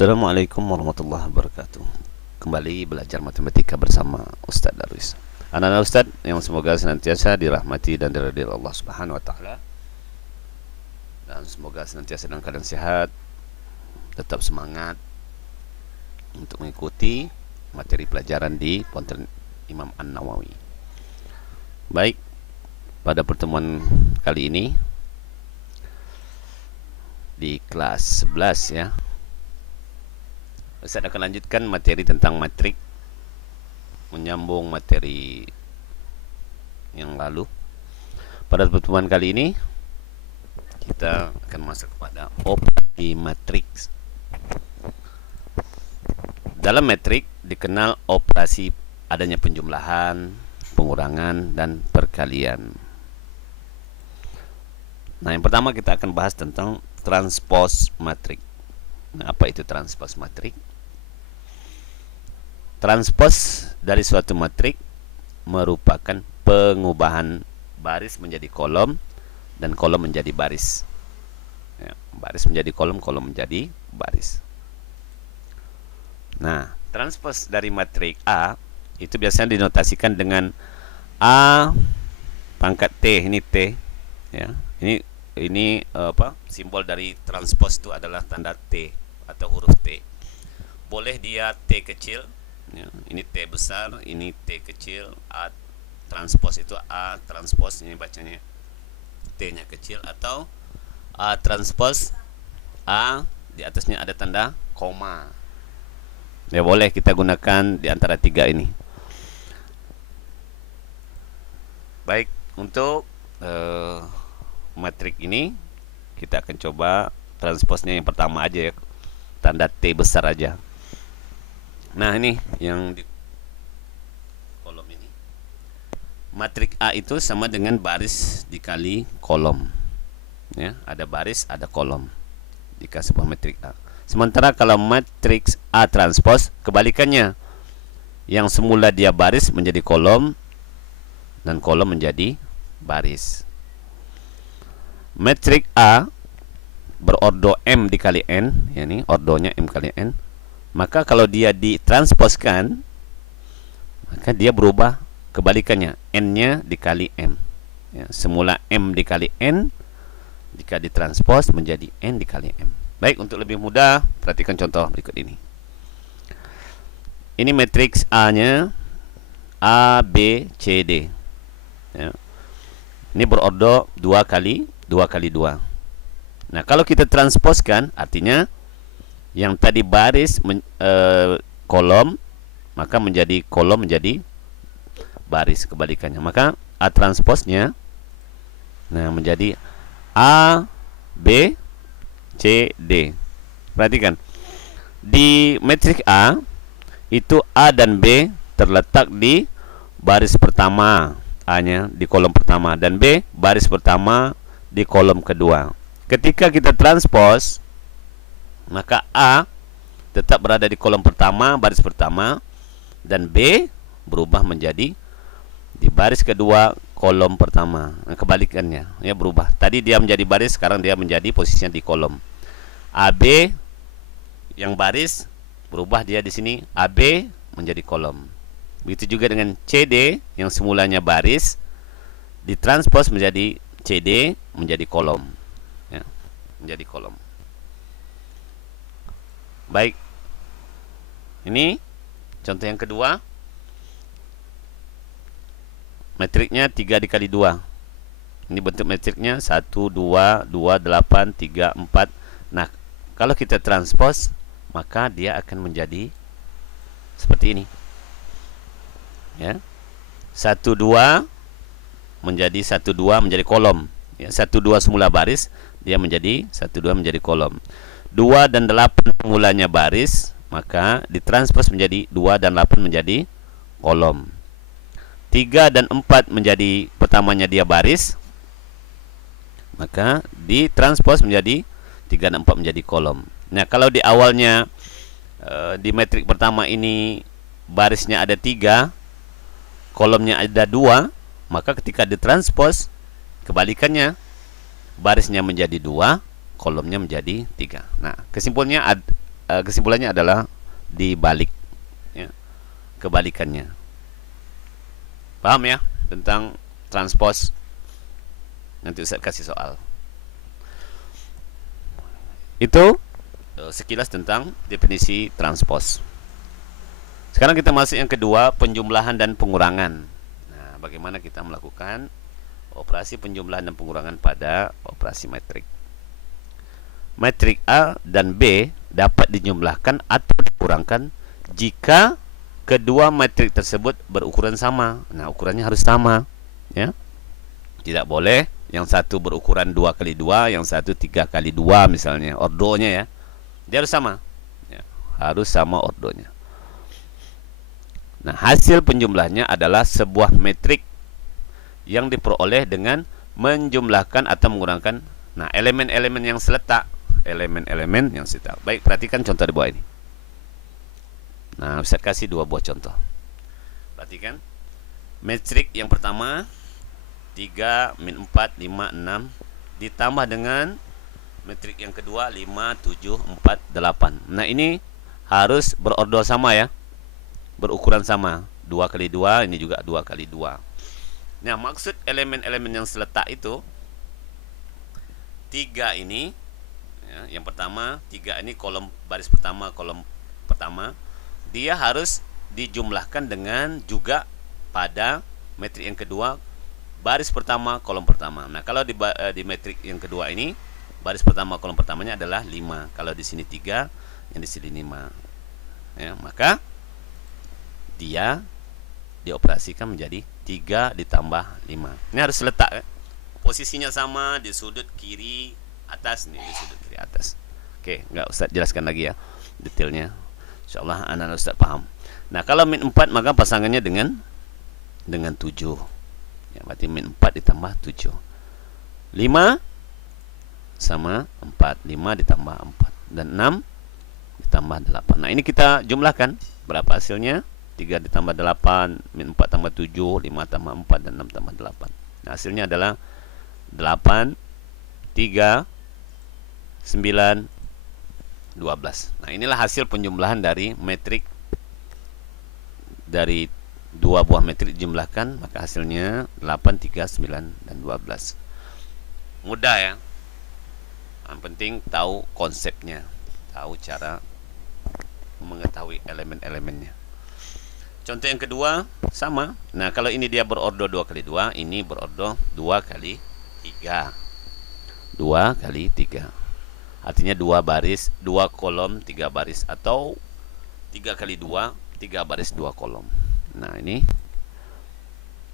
Assalamualaikum warahmatullahi wabarakatuh. Kembali belajar matematika bersama Ustadz Darwis. Anak-anak Ustadz yang semoga senantiasa dirahmati dan diridhai Allah Subhanahu wa taala. Dan semoga senantiasa dalam keadaan sehat, tetap semangat untuk mengikuti materi pelajaran di Pesantren Imam An-Nawawi. Baik, pada pertemuan kali ini di kelas 11 ya, Ustaz akan lanjutkan materi tentang matrik, menyambung materi yang lalu. Pada pertemuan kali ini kita akan masuk kepada operasi matriks. Dalam matrik dikenal operasi adanya penjumlahan, pengurangan, dan perkalian. Nah, yang pertama kita akan bahas tentang transpose matrik. Nah, apa itu transpose matrik? Transpose dari suatu matrik merupakan pengubahan baris menjadi kolom dan kolom menjadi baris. Ya, baris menjadi kolom, kolom menjadi baris. Nah, transpose dari matrik A itu biasanya dinotasikan dengan A pangkat T. Ini T, ya. Ini simbol dari transpose itu adalah tanda T atau huruf T. Boleh dia T kecil, ya, ini T besar, ini T kecil. A transpose itu A transpose, ini bacanya T-nya kecil, atau A transpose A di atasnya ada tanda koma. Ya, boleh kita gunakan di antara tiga ini. Baik, untuk matrik ini kita akan coba transposnya yang pertama aja ya, tanda T besar aja. Nah, ini yang di kolom ini, matrik A itu sama dengan baris dikali kolom, ya, ada baris ada kolom jika sebuah matrik A. Sementara kalau matriks A transpose kebalikannya, yang semula dia baris menjadi kolom dan kolom menjadi baris. Matrik A berordo M dikali N, ya, ini ordonya M kali N. Maka kalau dia ditransposkan, maka dia berubah kebalikannya, N-nya dikali M, ya, semula M dikali N, jika ditranspos menjadi N dikali M. Baik, untuk lebih mudah perhatikan contoh berikut ini. Ini matriks A-nya A, B, C, D, ya. Ini berordo 2 kali 2 kali 2. Nah, kalau kita transposkan, artinya yang tadi baris kolom, maka menjadi kolom menjadi baris kebalikannya. Maka A transposnya, nah, menjadi A, B, C, D. Perhatikan, di matriks A itu A dan B terletak di baris pertama, A-nya di kolom pertama, dan B baris pertama di kolom kedua. Ketika kita transpose, maka A tetap berada di kolom pertama, baris pertama, dan B berubah menjadi di baris kedua, kolom pertama. Nah, kebalikannya, ya, berubah. Tadi dia menjadi baris, sekarang dia menjadi posisinya di kolom. AB yang baris berubah, dia di sini AB menjadi kolom. Begitu juga dengan CD yang semulanya baris ditranspos menjadi CD menjadi kolom, ya, menjadi kolom. Baik, ini contoh yang kedua, matriknya 3 dikali 2. Ini bentuk matriknya 1, 2, 2, 8, 3, 4. Nah, kalau kita transpose, maka dia akan menjadi seperti ini, ya, 1, 2 menjadi 1, 2 menjadi kolom, ya, 1, 2 semula baris, dia menjadi 1, 2 menjadi kolom. 2 dan 8 mulanya baris, maka ditranspos menjadi 2 dan 8 menjadi kolom. 3 dan 4 menjadi pertamanya dia baris, maka ditranspos menjadi 3 dan 4 menjadi kolom. Nah, kalau di awalnya di matrik pertama ini barisnya ada 3, kolomnya ada 2, maka ketika ditranspos kebalikannya, barisnya menjadi 2, kolomnya menjadi 3. Nah, kesimpulannya kesimpulannya adalah dibalik, ya, kebalikannya. Paham ya tentang transpose? Nanti Ustaz kasih soal. Itu sekilas tentang definisi transpose. Sekarang kita masuk yang kedua, penjumlahan dan pengurangan. Nah, bagaimana kita melakukan operasi penjumlahan dan pengurangan pada operasi metrik. Metrik A dan B dapat dijumlahkan atau dikurangkan jika kedua metrik tersebut berukuran sama. Nah, ukurannya harus sama, ya. Tidak boleh yang satu berukuran 2x2, yang satu 3x2 misalnya, ordonya ya. Dia harus sama. Ya, harus sama ordonya. Nah, hasil penjumlahnya adalah sebuah metrik yang diperoleh dengan menjumlahkan atau mengurangkan elemen-elemen yang seletak. Elemen-elemen yang seletak. Baik, perhatikan contoh di bawah ini. Nah, bisa kasih dua buah contoh. Perhatikan. Metrik yang pertama 3, min 4, 5, 6 ditambah dengan metrik yang kedua 5, 7, 4, 8. Nah, ini harus berordol sama ya. Berukuran sama. 2x2, ini juga 2x2. Nah, maksud elemen-elemen yang seletak itu 3 ini ya, yang pertama 3 ini kolom baris pertama, kolom pertama, dia harus dijumlahkan dengan juga pada metrik yang kedua baris pertama, kolom pertama. Nah, kalau di metrik yang kedua ini baris pertama, kolom pertamanya adalah 5. Kalau di sini 3, yang di sini 5. Ya, maka dia dioperasikan menjadi 3 ditambah 5. Ini harus letak posisinya sama di sudut kiri atas nih, di sudut kiri atas. Oke, enggak Ustaz jelaskan lagi ya detailnya. Insyaallah anak-anak Ustaz paham. Nah, kalau min 4 maka pasangannya dengan 7. Ya, berarti min 4 ditambah 7. 5 sama 4. 5 ditambah 4. Dan 6 ditambah 8. Nah, ini kita jumlahkan. Berapa hasilnya? 3 ditambah 8, min 4 tambah 7, 5 tambah 4, dan 6 tambah 8. Nah, hasilnya adalah 8, 3, 9, 12. Nah, inilah hasil penjumlahan dari metrik. Dari dua buah metrik dijumlahkan, maka hasilnya 8, 3, 9, dan 12. Mudah ya. Yang penting tahu konsepnya, tahu cara mengetahui elemen-elemennya. Contoh yang kedua sama. Nah, kalau ini dia berordo 2x2, ini berordo 2x3. 2x3. Artinya 2 baris, 2 kolom, 3 baris, atau 3x2, 3 baris, 2 kolom. Nah, ini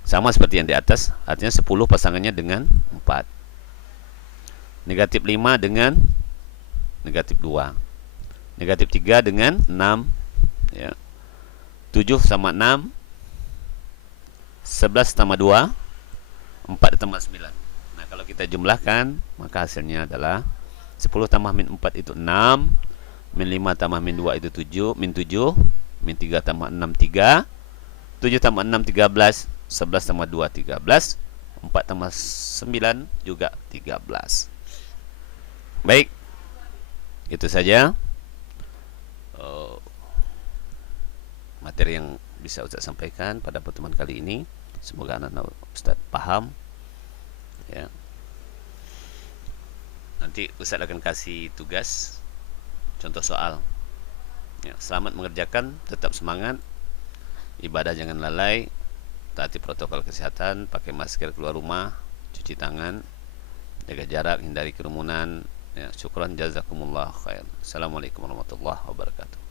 sama seperti yang di atas. Artinya 10 pasangannya dengan 4. Negatif 5 dengan negatif 2. Negatif 3 dengan 6. Ya. 7 sama 6. 11 tambah 2. 4 tambah 9. Nah, kalau kita jumlahkan, maka hasilnya adalah 10 tambah min 4 itu 6. Min 5 tambah min 2 itu 7. Min 7. Min 3 tambah 6, 3. 7 tambah 6, 13. 11 tambah 2, 13. 4 tambah 9 juga 13. Baik. Itu saja materi yang bisa Ustaz sampaikan pada pertemuan kali ini. Semoga anak-anak Ustaz paham ya. Nanti Ustaz akan kasih tugas contoh soal ya. Selamat mengerjakan, tetap semangat, ibadah jangan lalai, taati protokol kesehatan, pakai masker keluar rumah, cuci tangan, jaga jarak, hindari kerumunan ya. Syukran, jazakumullah khair. Assalamualaikum warahmatullahi wabarakatuh.